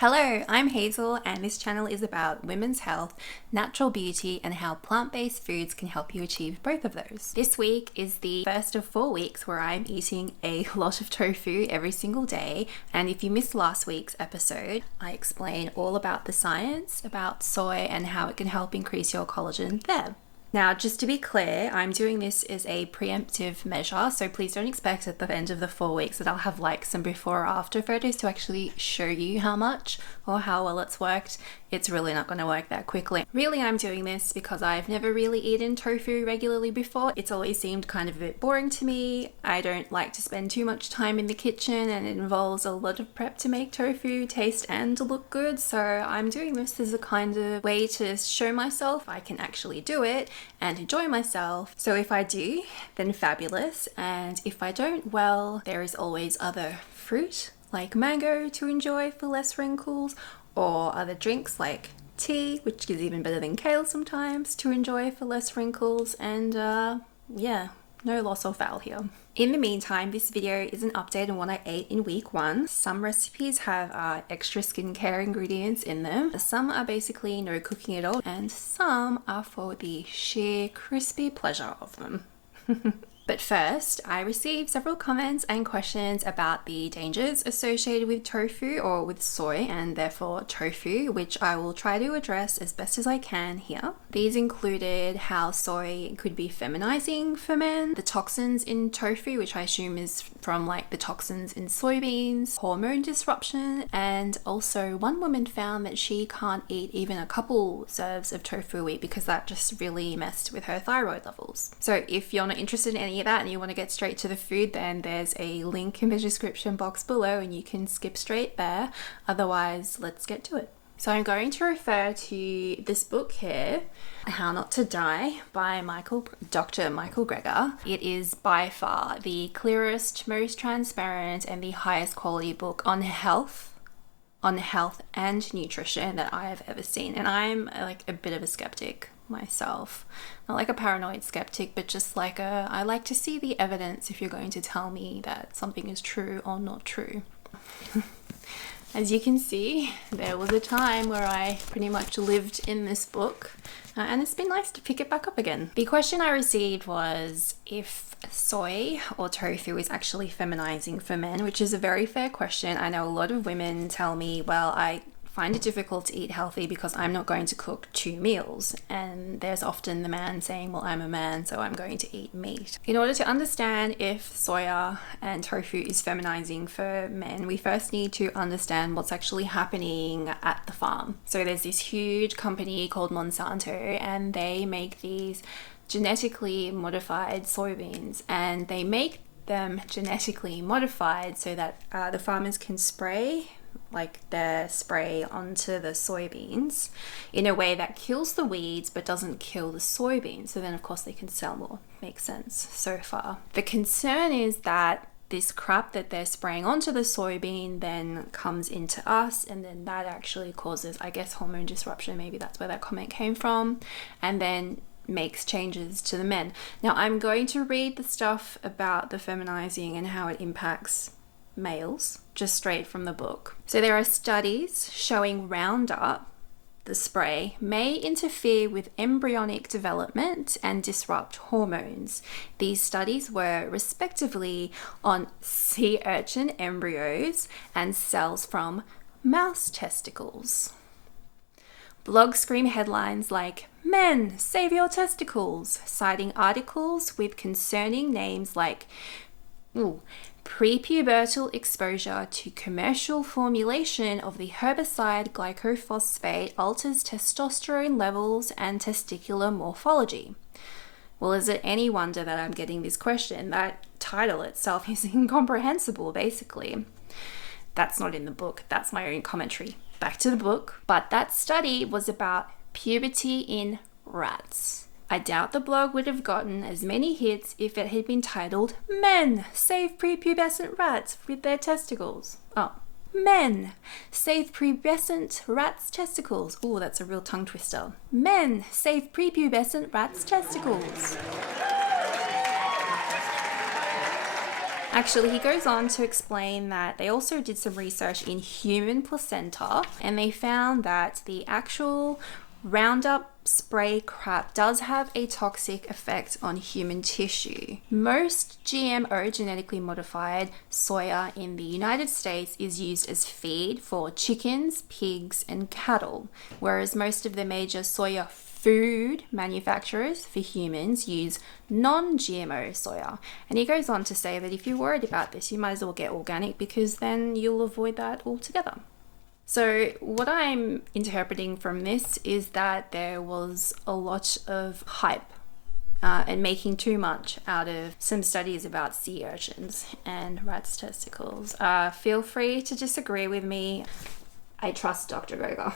Hello, I'm Hazel, and this channel is about women's health, natural beauty, and how plant-based foods can help you achieve both of those. This week is the first of 4 weeks where I'm eating a lot of tofu every single day, and if you missed last week's episode, I explain all about the science, about soy, and how it can help increase your collagen there. Now, just to be clear, I'm doing this as a preemptive measure, so please don't expect at the end of the 4 weeks that I'll have like some before or after photos to actually show you how much or how well it's worked. It's really not going to work that quickly. Really, I'm doing this because I've never really eaten tofu regularly before. It's always seemed kind of a bit boring to me. I don't like to spend too much time in the kitchen, and it involves a lot of prep to make tofu taste and look good. So I'm doing this as a kind of way to show myself I can actually do it and enjoy myself. So if I do, then fabulous. And if I don't, well, there is always other fruit like mango to enjoy for less wrinkles, or other drinks like tea, which is even better than kale sometimes, to enjoy for less wrinkles. And yeah, no loss or foul here. In the meantime, this video is an update on what I ate in week 1. Some recipes have extra skincare ingredients in them. Some are basically no cooking at all, and some are for the sheer crispy pleasure of them. But first, I received several comments and questions about the dangers associated with tofu or with soy, and therefore tofu, which I will try to address as best as I can here. These included how soy could be feminizing for men, the toxins in tofu, which I assume is from like the toxins in soybeans, hormone disruption, and also one woman found that she can't eat even a couple serves of tofu a week because that just really messed with her thyroid levels. So if you're not interested in any of that and you want to get straight to the food, then there's a link in the description box below and you can skip straight there. Otherwise, let's get to it. So I'm going to refer to this book here, How Not to Die by Dr. Michael Greger. It is by far the clearest, most transparent, and the highest quality book on health and nutrition that I have ever seen. And I'm like a bit of a skeptic myself. Not like a paranoid skeptic, but just like I like to see the evidence if you're going to tell me that something is true or not true. As you can see, there was a time where I pretty much lived in this book, and it's been nice to pick it back up again. The question I received was if soy or tofu is actually feminizing for men, which is a very fair question. I know a lot of women tell me, well, I find it difficult to eat healthy because I'm not going to cook 2 meals, and there's often the man saying, well, I'm a man, so I'm going to eat meat. In order to understand if soya and tofu is feminizing for men, we first need to understand what's actually happening at the farm. So there's this huge company called Monsanto, and they make these genetically modified soybeans, and they make them genetically modified so that the farmers can spray like their spray onto the soybeans in a way that kills the weeds but doesn't kill the soybeans, so then of course they can sell more. Makes sense so far. The concern is that this crap that they're spraying onto the soybean then comes into us, and then that actually causes, I guess, hormone disruption. Maybe that's where that comment came from, and then makes changes to the men. Now I'm going to read the stuff about the feminizing and how it impacts males just straight from the book. So there are studies showing Roundup, the spray, may interfere with embryonic development and disrupt hormones. These studies were respectively on sea urchin embryos and cells from mouse testicles. Blogs scream headlines like, "Men, save your testicles," citing articles with concerning names like, prepubertal exposure to commercial formulation of the herbicide glyphosate alters testosterone levels and testicular morphology. Well, is it any wonder that I'm getting this question? That title itself is incomprehensible, basically. That's not in the book. That's my own commentary. Back to the book. But that study was about puberty in rats. I doubt the blog would have gotten as many hits if it had been titled, "Men, Save Prepubescent Rats with Their Testicles." Oh, "Men, Save Prepubescent Rats' Testicles." Oh, that's a real tongue twister. "Men, Save Prepubescent Rats' Testicles." Actually, he goes on to explain that they also did some research in human placenta, and they found that the actual Roundup spray crap does have a toxic effect on human tissue. Most GMO, genetically modified soya in the United States is used as feed for chickens, pigs, and cattle, whereas most of the major soya food manufacturers for humans use non-GMO soya. And he goes on to say that if you're worried about this, you might as well get organic, because then you'll avoid that altogether. So what I'm interpreting from this is that there was a lot of hype and making too much out of some studies about sea urchins and rat's testicles. Feel free to disagree with me. I trust Dr. Goga.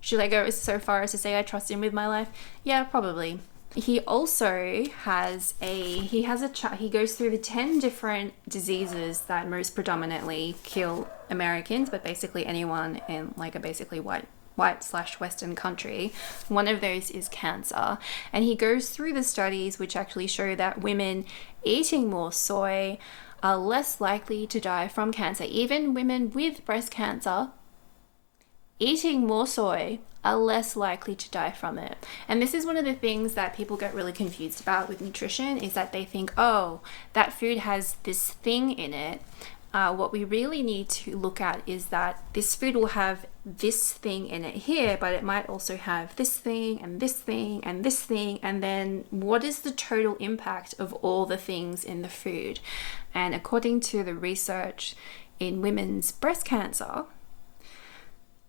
Should I go so far as to say I trust him with my life? Yeah, probably. He also has he goes through the 10 different diseases that most predominantly kill Americans, but basically anyone in like a basically white/Western country. One of those is cancer. And he goes through the studies which actually show that women eating more soy are less likely to die from cancer. Even women with breast cancer eating more soy are less likely to die from it. And this is one of the things that people get really confused about with nutrition, is that they think, oh, that food has this thing in it. What we really need to look at is that this food will have this thing in it here, but it might also have this thing and this thing and this thing. And then what is the total impact of all the things in the food? And according to the research in women's breast cancer,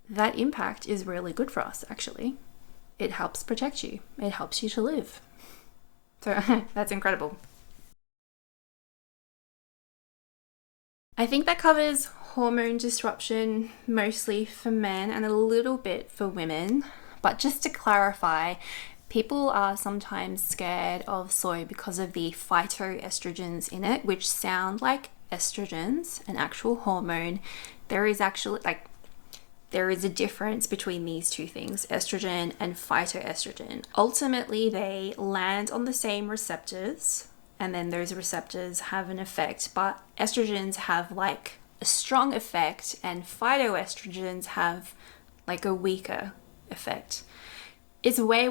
that impact is really good for us, actually. It helps protect you. It helps you to live. So that's incredible. I think that covers hormone disruption mostly for men and a little bit for women. But just to clarify, people are sometimes scared of soy because of the phytoestrogens in it, which sound like estrogens, an actual hormone. There is a difference between these two things, estrogen and phytoestrogen. Ultimately, they land on the same receptors, and then those receptors have an effect, but estrogens have like a strong effect and phytoestrogens have like a weaker effect. It's way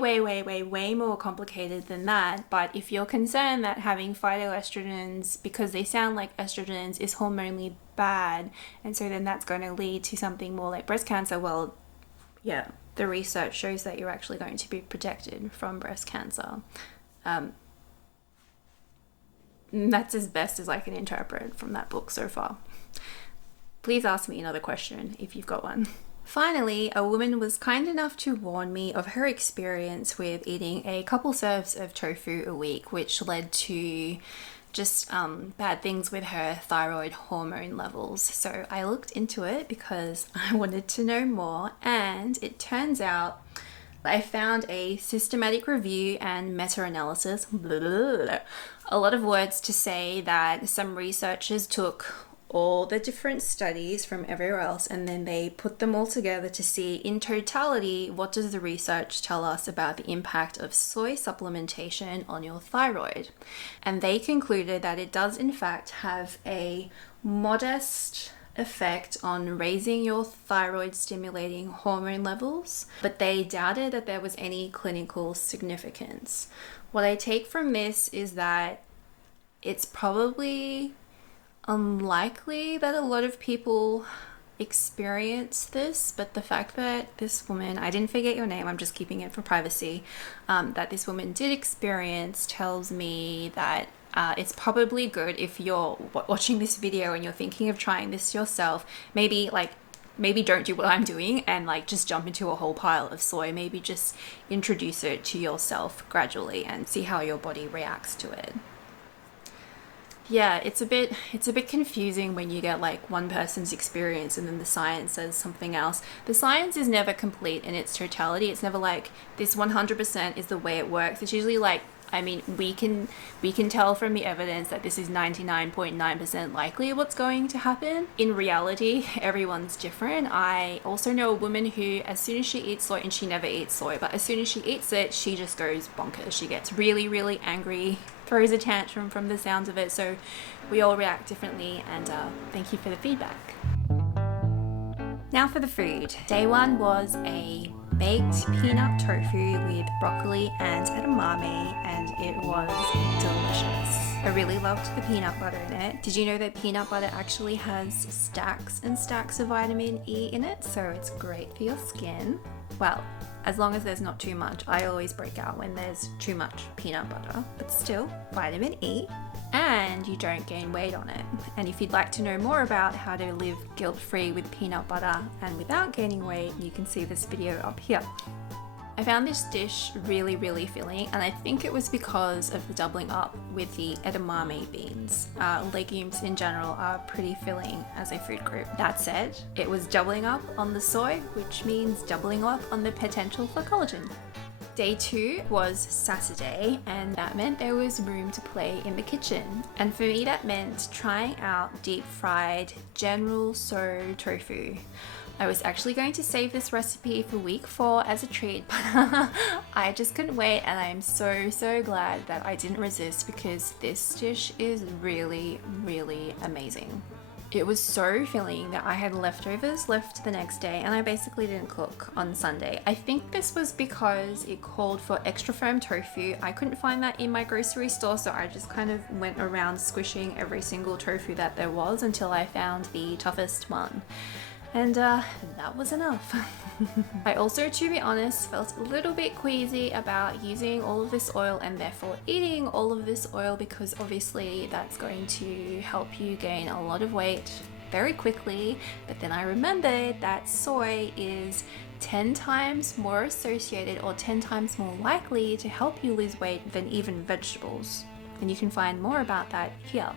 more complicated than that, but if you're concerned that having phytoestrogens, because they sound like estrogens, is hormonally bad, and so then that's going to lead to something more like breast cancer, well, yeah, the research shows that you're actually going to be protected from breast cancer. That's as best as I can interpret from that book so far. Please ask me another question if you've got one. Finally, a woman was kind enough to warn me of her experience with eating a couple serves of tofu a week, which led to just bad things with her thyroid hormone levels. So I looked into it because I wanted to know more, and it turns out I found a systematic review and meta-analysis, a lot of words to say, that some researchers took all the different studies from everywhere else and then they put them all together to see in totality what does the research tell us about the impact of soy supplementation on your thyroid. And they concluded that it does in fact have a modest effect on raising your thyroid stimulating hormone levels, but they doubted that there was any clinical significance. What I take from this is that it's probably unlikely that a lot of people experience this, but the fact that this woman, I didn't forget your name, I'm just keeping it for privacy, that this woman did experience tells me that it's probably good if you're watching this video and you're thinking of trying this yourself, maybe don't do what I'm doing and like just jump into a whole pile of soy. Maybe just introduce it to yourself gradually and see how your body reacts to it. Yeah, it's a bit confusing when you get like one person's experience and then the science says something else. The science is never complete in its totality. It's never like this 100% is the way it works. It's usually like I mean, we can tell from the evidence that this is 99.9% likely what's going to happen. In reality, everyone's different. I also know a woman who, as soon as she eats soy, and she never eats soy, but as soon as she eats it, she just goes bonkers. She gets really, really angry, throws a tantrum from the sounds of it. So we all react differently, and thank you for the feedback. Now for the food. Day one was a baked peanut tofu with broccoli and edamame, and it was delicious. I really loved the peanut butter in it. Did you know that peanut butter actually has stacks and stacks of vitamin E in it, so it's great for your skin? Well, as long as there's not too much. I always break out when there's too much peanut butter, but still, vitamin E, and you don't gain weight on it. And if you'd like to know more about how to live guilt-free with peanut butter and without gaining weight, you can see this video up here. I found this dish really, really filling, and I think it was because of the doubling up with the edamame beans. Legumes in general are pretty filling as a food group. That said, it was doubling up on the soy, which means doubling up on the potential for collagen. Day 2 was Saturday, and that meant there was room to play in the kitchen. And for me, that meant trying out deep fried General So tofu. I was actually going to save this recipe for week 4 as a treat, but I just couldn't wait, and I am so glad that I didn't resist, because this dish is really, really amazing. It was so filling that I had leftovers left the next day, and I basically didn't cook on Sunday. I think this was because it called for extra firm tofu. I couldn't find that in my grocery store, so I just kind of went around squishing every single tofu that there was until I found the toughest one. And that was enough. I also, to be honest, felt a little bit queasy about using all of this oil and therefore eating all of this oil, because obviously that's going to help you gain a lot of weight very quickly. But then I remembered that soy is 10 times more associated, or 10 times more likely to help you lose weight than even vegetables. And you can find more about that here.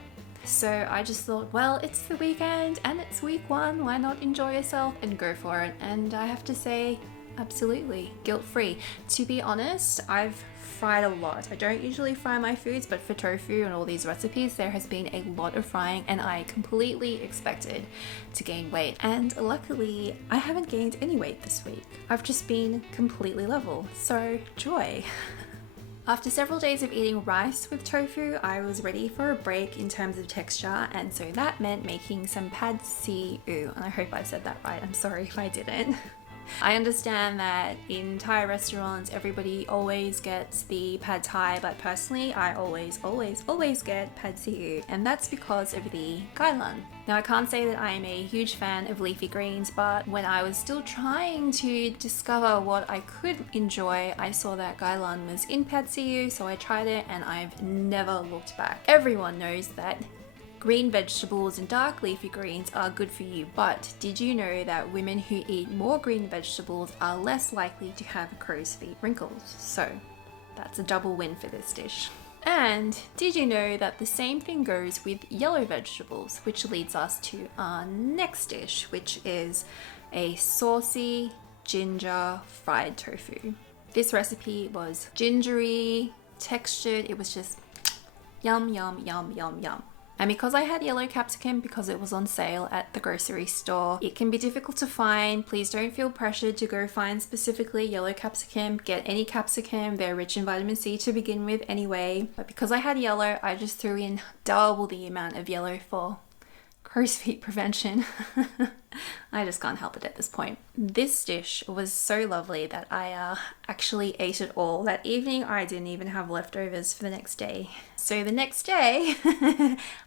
So I just thought, well, it's the weekend and it's week 1, why not enjoy yourself and go for it? And I have to say, absolutely, guilt-free. To be honest, I've fried a lot. I don't usually fry my foods, but for tofu and all these recipes, there has been a lot of frying, and I completely expected to gain weight. And luckily, I haven't gained any weight this week. I've just been completely level, so joy. After several days of eating rice with tofu, I was ready for a break in terms of texture, and so that meant making some pad see ew, and I hope I said that right. I'm sorry if I didn't. I understand that in Thai restaurants everybody always gets the pad Thai, but personally I always get pad see ew, and that's because of the gailan. Now, I can't say that I am a huge fan of leafy greens, but when I was still trying to discover what I could enjoy, I saw that gailan was in pad see ew, so I tried it and I've never looked back. Everyone knows that green vegetables and dark leafy greens are good for you, but did you know that women who eat more green vegetables are less likely to have crow's feet wrinkles? So that's a double win for this dish. And did you know that the same thing goes with yellow vegetables, which leads us to our next dish, which is a saucy ginger fried tofu. This recipe was gingery, textured, it was just yum, yum, yum, yum, yum. And because I had yellow capsicum, because it was on sale at the grocery store, it can be difficult to find. Please don't feel pressured to go find specifically yellow capsicum. Get any capsicum, they're rich in vitamin C to begin with anyway. But because I had yellow, I just threw in double the amount of yellow for crow's feet prevention. I just can't help it at this point. This dish was so lovely that I actually ate it all. That evening I didn't even have leftovers for the next day. So the next day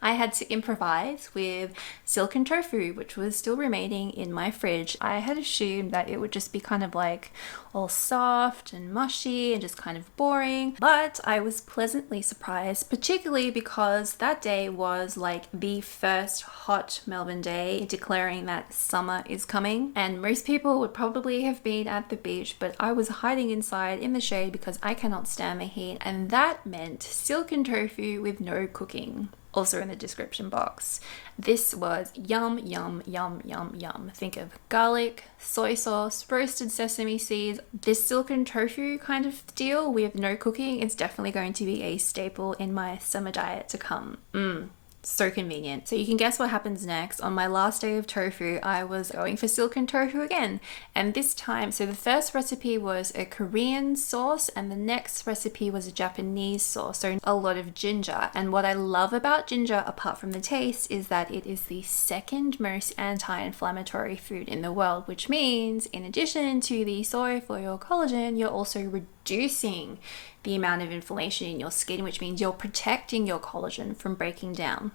I had to improvise with silken tofu, which was still remaining in my fridge. I had assumed that it would just be kind of like all soft and mushy and just kind of boring, but I was pleasantly surprised, particularly because that day was like the first hot Melbourne day, declaring that summer is coming, and most people would probably have been at the beach, but I was hiding inside in the shade because I cannot stand the heat, and that meant silken tofu with no cooking. also in the description box. This was yum, yum, yum, yum, yum. Think of garlic, soy sauce, roasted sesame seeds. This silken tofu kind of deal with no cooking is definitely going to be a staple in my summer diet to come. So convenient. So you can guess what happens next. On my last day of tofu, I was going for silken tofu again. And this time, so the first recipe was a Korean sauce and the next recipe was a Japanese sauce. So a lot of ginger. And what I love about ginger, apart from the taste, is that it is the second most anti-inflammatory food in the world, which means in addition to the soy for your collagen, you're also reducing the amount of inflammation in your skin, which means you're protecting your collagen from breaking down.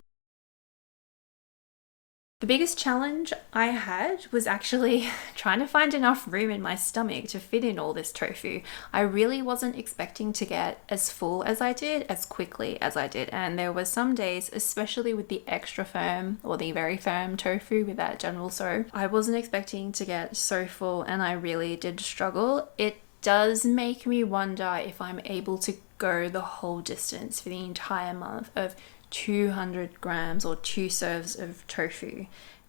The biggest challenge I had was actually trying to find enough room in my stomach to fit in all this tofu. I really wasn't expecting to get as full as I did, as quickly as I did. And there were some days, especially with the extra firm or the very firm tofu with that general so, I wasn't expecting to get so full and I really did struggle. It does make me wonder if I'm able to go the whole distance for the entire month of 200 grams or 2 serves of tofu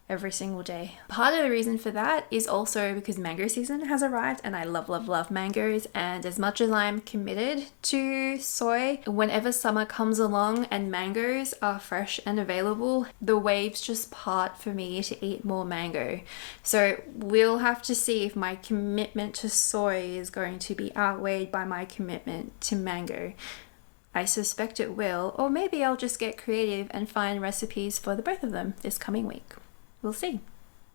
every single day. Part of the reason for that is also because mango season has arrived and I love, love, love mangoes. And as much as I'm committed to soy, whenever summer comes along and mangoes are fresh and available, the waves just part for me to eat more mango. So we'll have to see if my commitment to soy is going to be outweighed by my commitment to mango. I suspect it will, or maybe I'll just get creative and find recipes for the both of them this coming week. We'll see.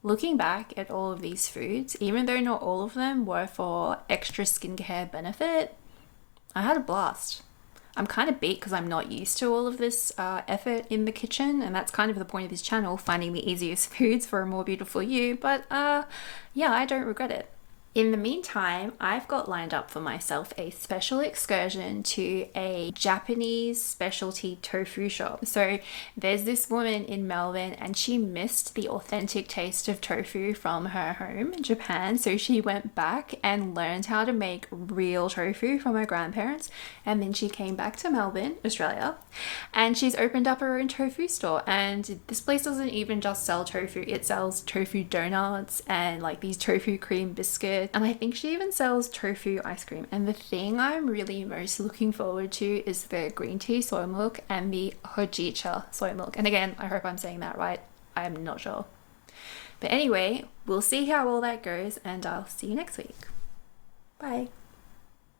Looking back at all of these foods, even though not all of them were for extra skincare benefit, I had a blast. I'm kind of beat because I'm not used to all of this effort in the kitchen, and that's kind of the point of this channel, finding the easiest foods for a more beautiful you, but yeah, I don't regret it. In the meantime, I've got lined up for myself a special excursion to a Japanese specialty tofu shop. So there's this woman in Melbourne and she missed the authentic taste of tofu from her home in Japan. So she went back and learned how to make real tofu from her grandparents. And then she came back to Melbourne, Australia, and she's opened up her own tofu store. And this place doesn't even just sell tofu, it sells tofu donuts and like these tofu cream biscuits. And I think she even sells tofu ice cream. And the thing I'm really most looking forward to is the green tea soy milk and the hojicha soy milk. And again, I hope I'm saying that right. I'm not sure. But anyway, we'll see how all that goes and I'll see you next week. Bye.